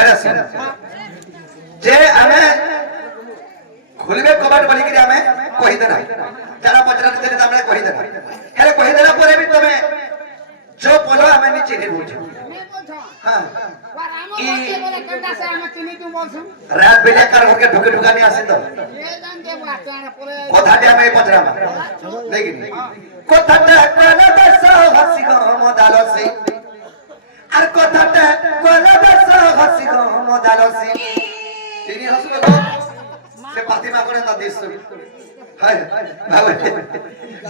era सुन जे हमें खुलबे कबाट बोली कि हमें कहि देना जरा पचरा देले हमरे कहि देना हेले कहि देला परे भी तमे जो बोलो हमें नीचे नहीं बोलछो मैं बोलछो हां और आमो बोलते बोले कंडा से हम चिनी तू बोलछो रात बेले कर होके ढुके ढुकानी आसे तो ये जान के बोला तारा परे কথাটি আমি পচরা দেখিনি কথাটা কোলা দস হাসি গো মদালসি আর কথাটা কোলা দস হাসি গো মদালসি তিনি হাসবে গো সে পাতিমা করে না দিস হায় বাবা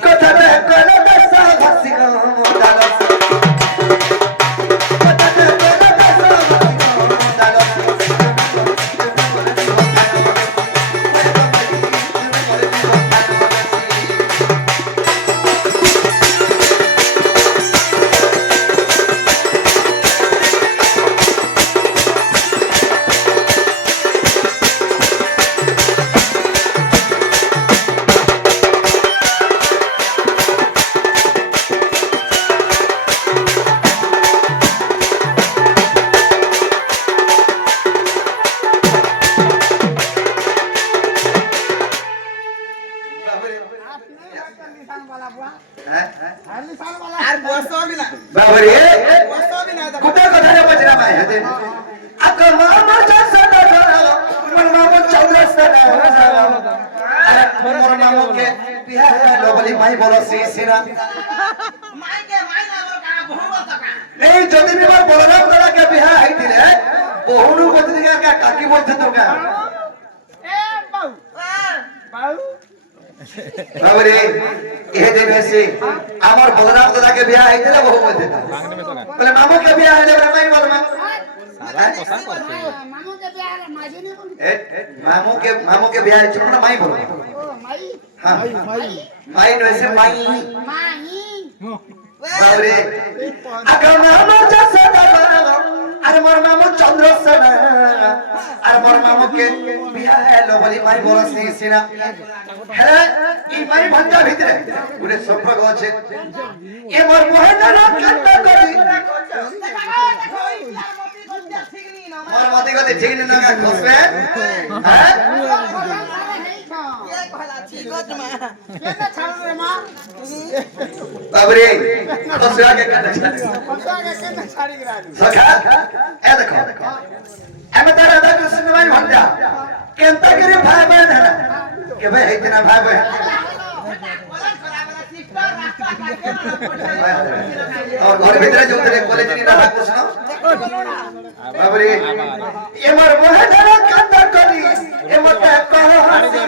কথাটা কোলা দস হাসি গো মদালসি কথাটা কোলা দস হাসি গো মদালসি बाबरे कुठे कथाने पचरा माय हते अक मामा जसना मन मामा चौरसना अरे मोर मामा के बिहा लोबली माई बोलो सीना माई के माई ना बोल का बहु तका नहीं जदी भी बार बोलराम दादा के बिहा आइतिले बहुनु बदलिका का काकी बोलते तो का ए बाऊ बाऊ बाबरे ए दिन से আমার বলরাম দাদা के बिहा आइतिले बहु बोलते बोले मामू के बिहा आइले माई बोल मा मामू के प्यार माजी ने बोल मामू के बिहा छोड़ ना माई बोलो ओ माई हां माई नो ऐसे माई माई बाबरे अगर मामू जसना अरे मोर मामू चंद्रसेना अरे मोर मामू के बिहा हेलो बोली माई बोलो सीना है ई माई भंजा भीतरे गुरे संपर्क আছে এ মোর মোহনা না কান্না করি মোর মতি গতে ঠিক না না খসবে হ্যাঁ बाबरे खसवा के काटा सखा ए देखो एमे तारा राधा कृष्ण भाई भंजा केंता करे भाई बहन है के भाई इतना भाई बहन और घर भीतर जो तेरे कॉलेज नी राधा कृष्ण बाबरे ये मोर मोहना कांदा करी ए मत कहो हंसी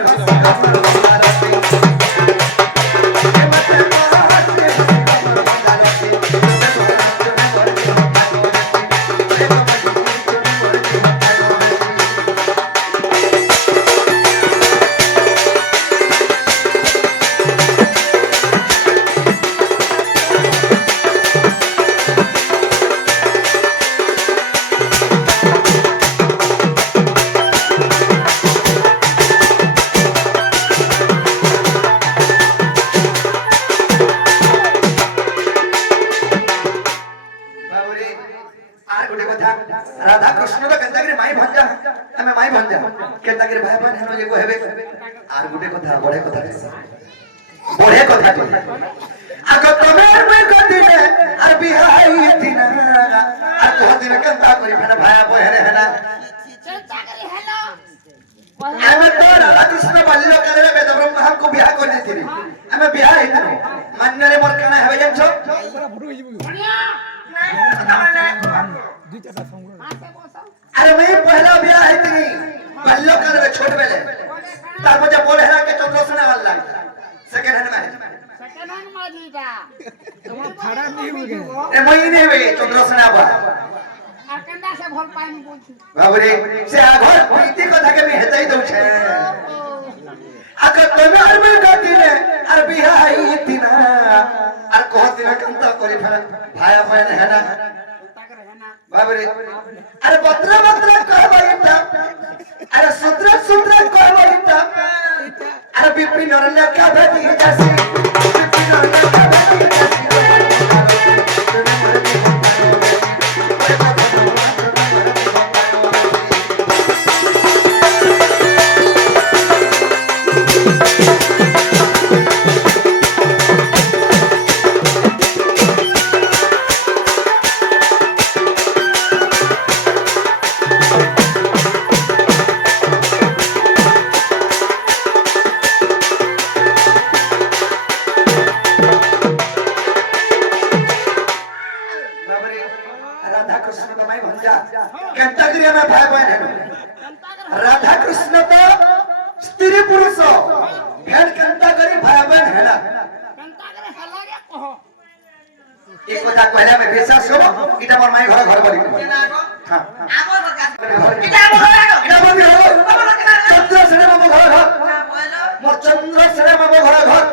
राधा कृष्ण तो कहता कि माई भंजा हमें माई भंजा कहता कि भाई बहन है ये कहबे आर गुटे कथा बड़े कथा अगर तमेर में कथि ने आर बिहाई दिन आर तो दिन कहता करी भाई बहन है ना चिंता करी हेलो हमें तो राधा कृष्ण बाल्य काल रे वेद ब्रह्म हमको बियाह कर देती हमें बियाह है ना मान्य रे मोर काना हेबे जानछो बढ़िया अरे मैं पहला ब्याह है कि नहीं बाल्य काल में छोट बेले तार मुझे बोल है कि चंद्रसेना वाला सेकंड हैंड में सेकंड हैंड माजीटा खड़ा नहीं हो गया ए मैं नहीं हुई चंद्रसेना बा आकंडा से भल पाइन बोलछु बाबरे से आघर प्रीति कथा के में हेतै दउ छे अगर तमे और में कहती ने अर बिहाई इतना अर कहती ने कंता करी फरा भाई बहन है ना बाबरे अरे बत्रा कहबा इता अरे सूत्र कहबा इता अरे बिपिन और लका भेटी जासी बिपिन और लका भेटी जासी କେନ୍ତାକିରି ଆମେ ଭାଇ ବହନ ହେଲୁ ରାଧା କୃଷ୍ଣ ତ ସ୍ତ୍ରୀ ପୁରୁଷ ଫେର କେନ୍ତା କରି ଭାଇ ବହନ ହେଲା ଏ କଥା କହିଲେ ଆମେ ବିଶ୍ୱାସ ହବ ଏଟା ମୋର ମାଇ ଘର ଘର ବୋଲି ହଁ আমার কাছে এটা এটা আমার ঘর এটা আমার ঘর চন্দ্র সেনে মামা ঘর ঘর মোর চন্দ্র সেনে মামা ঘর ঘর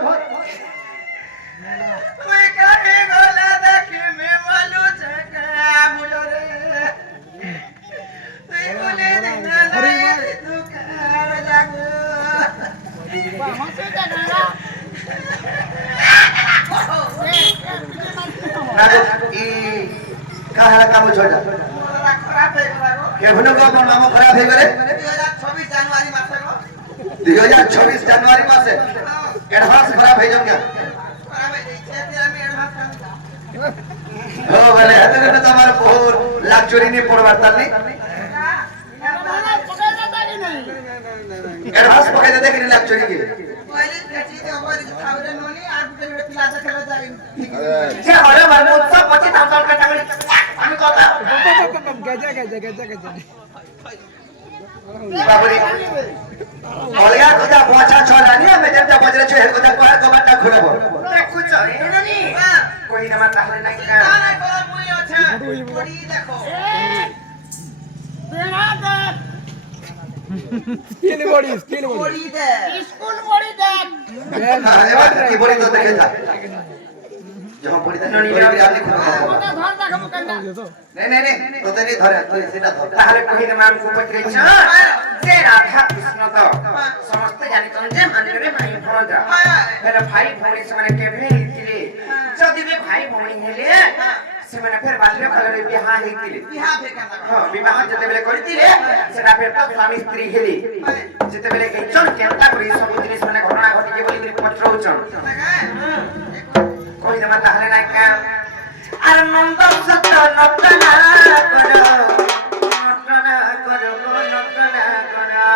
তুই কাকে গলা দেখি মে বলু চকা মুলো রে তুই বলে দিন রে তুই কার লাগু না ই কাহারা কাম ছড়া খারাপ হয়ে গেল কেভন গো আমার মামা খারাপ হয়ে গেলে 2026 জানুয়ারি মাসে গো 2026 জানুয়ারি মাসে এডভান্স খারাপ হয়ে যাও খারাপ হয়ে যাচ্ছে আমি অ্যাডভান্স ও বলে এতটা তোমার বহুত লাক্সারি নি পড়বার তালি এডভান্স পকাই দে দেখি লাক্সারি কি পয়লে কেচি দে ওপর খাওরে ননি আর দুটো পিলা খেলা যায় যে হরে মানে উৎসব পচি দাম দর কাটা করে আমি কথা গেজা বাবুরি অলগা কথা পচা ছড়ানি আমি যেটা বজরে ছয় কথা কয় কবাটা খুলব দেখুছ এননি কই না তাহলে নাই কা না না বড় মুই আছে পড়ি দেখো পড়ি দে স্কুল পড়ি দেখ হ্যাঁ এবার কি বলি তো দেখে যা যখন পড়ি দে ননি আপনি খুলব ওটা ধর দেখো কান্ডা नहीं तो तेरी धरे तो सीधा धर তাহলে কহিলে মান উপদ্রেছ যে রাধা কৃষ্ণ তো সমস্ত জানিতন যে মন্দিরে ভাই ভণজা হেলে ভাই ভଉଣୀ ସେମାନେ କେବେ ହେଇଥିଲେ ଯଦି ବି ଭାଇ ଭଉଣୀ ହେଲେ ସେମାନେ ଫେର ବାଲ୍ୟ କାଳରେ ବିବାହ ହେଇଥିଲେ বিহা ফেকা না ହଁ ବିବାହ ଯେତେବେଳେ କରିଥିଲେ ସେଟା ଫେର ତ ସ୍ୱାମୀ ସ୍ତ୍ରୀ ହେଲେ ଯେତେବେଳେ ହେଇଛନ୍ କେନ୍ତା କରି ସବୁ ଜିନିଷ ମାନେ ଘଟଣା ଘଟିଛି ବୋଲି ପଚରଉଛନ୍ କହିଦେମା ତାହେଲେ ନାଇଁ କା আর নন্দ সত্য নটনা করো নটনা করো নটনা করো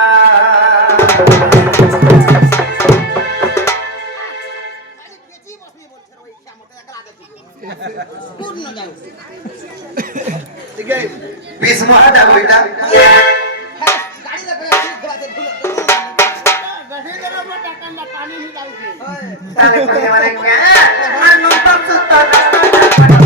কেচি বসনি বলছে ওই শ্যামটা একলা দেখি পূর্ণ যাও ठीक है 20 মহাটা হইতা গাড়ি লাগবে ঘোরাতে ধুলো দেখি দেবো মোটা কান্ডা পানি হি যাଉଛି তাহলে কইলে মানে কে আর নন্দ সত্য নটনা করো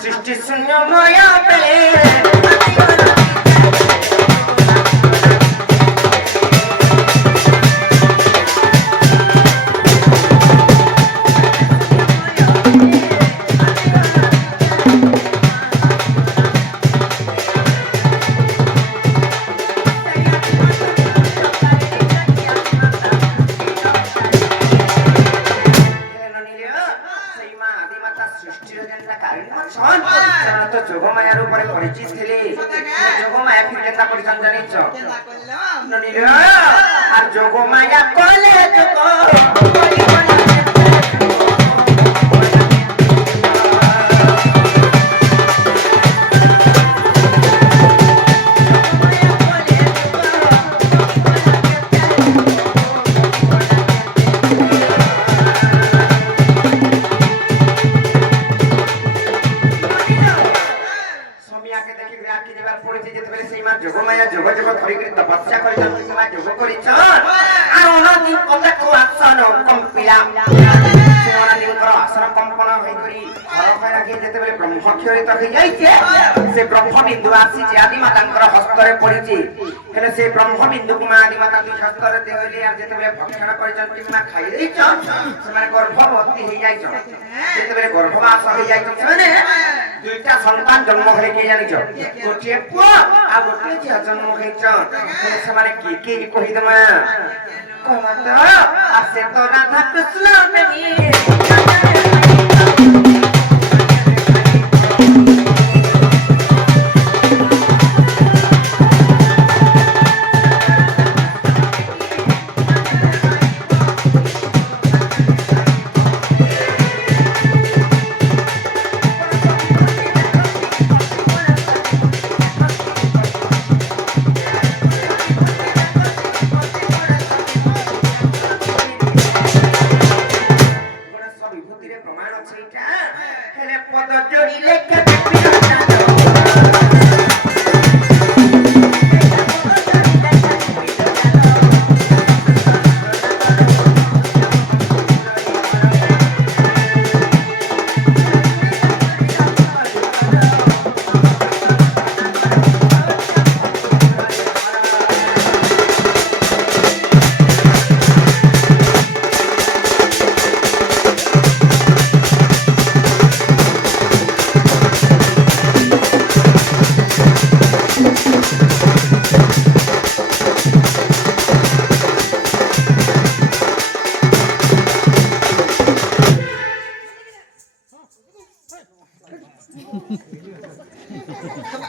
সৃষ্টি শূন্য মায়া পেলে যোগমায়ার উপরে পরিচিত ଥିଲେ যোগমায়া ফির কেতা পরিচয় জানিছ কেলা কইলাম ননির আর যোগমায়া কলে যোগ যোগমায়া যোগ যোগ ধরি করে তপস্যা করে যোগ যোগ করিছ আর অনদিন কথা কোয়াছন কম্পিলা ହେଇକରି ଘର ଖରାକେ ଯେତେବେଳେ ବ୍ରହ୍ମକ୍ଷରିତ ହେଇଯାଇଛି ସେ ବ୍ରହ୍ମବିନ୍ଦୁ ଆସିଛି ଆଦି ମାତାଙ୍କର ହସ୍ତରେ ପଡିଛି ହେଲେ ସେ ବ୍ରହ୍ମବିନ୍ଦୁକୁ ମା ଆଦି ମାତା ଦୁଇ ହସ୍ତରେ ଦେହଲି ଆଉ ଯେତେବେଳେ ଭକ୍ଷଣ କରିଛନ୍ତି ମା ଖାଇ ଦେଇଛନ୍ ସେମାନେ ଗର୍ଭବତୀ ହେଇଯାଇଛନ୍ ଯେତେବେଳେ ଗର୍ଭବାସ ହେଇଯାଇଛନ୍ ସେମାନେ ଦୁଇଟା ସନ୍ତାନ ଜନ୍ମ ହେଲେ କିଏ ଜାଣିଛ ଗୋଟିଏ ପୁଅ ଆଉ ଗୋଟିଏ ଝିଅ ଜନ୍ମ ହେଇଛନ୍ ହେଲେ ସେମାନେ କିଏ କିଏ କହିଦେମା କହତ ଆସେ ତ ରାଧା କୃଷ୍ଣ ପ୍ରେମୀ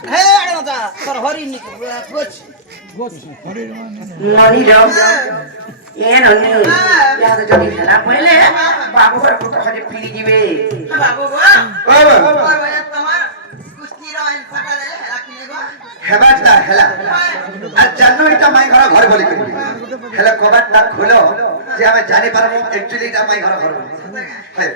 हे आडे नता तर हरि नि गोच ନନୀର ଏ ନନୀ याद ଯଦି ହେଲା ପଇଲେ ବାବୁ ଘର ଫଟୋ ଖାଲି ଫିରି ଯିବେ बाबू गो বাবা ओए भैया तमार कुश्ती रन फटा दे राखिने गो হেবাটা হেলা আর জানো এটা মাই ঘর ঘর বলি করি হেলা কবাটটা খোলো যে আমি জানি পারবো অ্যাকচুয়ালি এটা মাই ঘর ঘর বলি হ্যাঁ